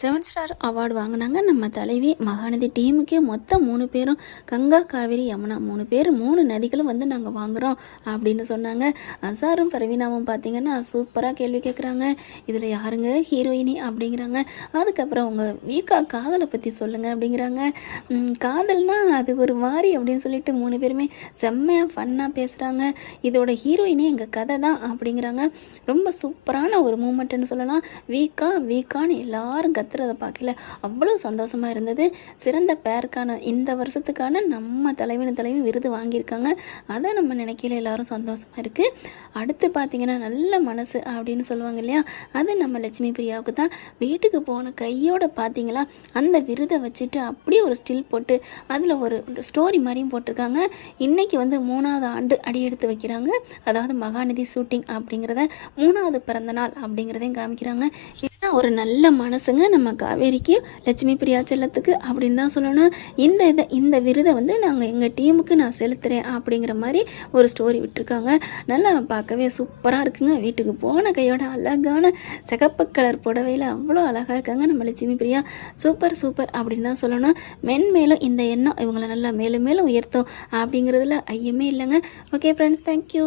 7 star award வாங்கினாங்க நம்ம தலைவி மகாநதி டீமுக்கே மொத்தம் 3 பேரும் கங்கா காவேரி யமுனா 3 பேர் 3 நதிகளும் வந்து நாங்கள் வாங்குகிறோம் அப்படின்னு சொன்னாங்க. அசாரும் பரவீனாவும் பார்த்தீங்கன்னா சூப்பராக கேள்வி கேட்குறாங்க. இதில் யாருங்க ஹீரோயினி அப்படிங்கிறாங்க. அதுக்கப்புறம் உங்கள் வீக்கா காதலை பற்றி சொல்லுங்கள் அப்படிங்கிறாங்க. காதல்னா அது ஒரு மாதிரி அப்படின்னு சொல்லிட்டு 3 பேருமே செம்மையாக ஃபன்னாக பேசுகிறாங்க. இதோட ஹீரோயினி எங்கள் கதை தான் அப்படிங்கிறாங்க. ரொம்ப சூப்பரான ஒரு மூமெண்ட்டுன்னு சொல்லலாம். வீக்கான்னு எல்லாரும் கத்துறதை பார்க்கல அவ்வளோ சந்தோஷமாக இருந்தது. சிறந்த பேருக்கான இந்த வருஷத்துக்கான நம்ம தலைவி விருது வாங்கியிருக்காங்க. அதை நம்ம நினைக்கல எல்லாரும் சந்தோஷமாக இருக்குது. அடுத்து பார்த்திங்கன்னா நல்ல மனசு அப்படின்னு சொல்லுவாங்க இல்லையா, அது நம்ம லட்சுமி பிரியாவுக்கு தான். வீட்டுக்கு போன கையோட பார்த்திங்களா அந்த விருதை வச்சுட்டு அப்படியே ஒரு ஸ்டில் போட்டு அதில் ஒரு ஸ்டோரி மாதிரியும் போட்டிருக்காங்க. இன்றைக்கி வந்து 3வது ஆண்டு அடி எடுத்து வைக்கிறாங்க. அதாவது மகாநதி ஷூட்டிங் அப்படிங்கிறத 3வது பிறந்த நாள் அப்படிங்கிறதையும் காமிக்கிறாங்க. இதுதான் ஒரு நல்ல மனசுங்க நம்ம காவேரிக்கு, லட்சுமி பிரியா செல்லத்துக்கு அப்படின்னு தான் சொல்லணும். இந்த விருதை வந்து நாங்கள் எங்கள் டீமுக்கு நான் செலுத்துகிறேன் அப்படிங்கிற மாதிரி ஒரு ஸ்டோரி விட்டுருக்காங்க. நல்லா பார்க்கவே சூப்பராக இருக்குங்க. வீட்டுக்கு போன கையோட அழகான சிகப்பு கலர் புடவையில் அவ்வளோ அழகாக இருக்காங்க நம்ம லட்சுமி பிரியா. சூப்பர் அப்படின்னு தான் சொல்லணும். மென்மேலும் இந்த எண்ணம் இவங்களை நல்லா மேலும் மேலும் உயர்த்தும் அப்படிங்கிறதுல ஐயமே இல்லைங்க. Okay friends, thank you.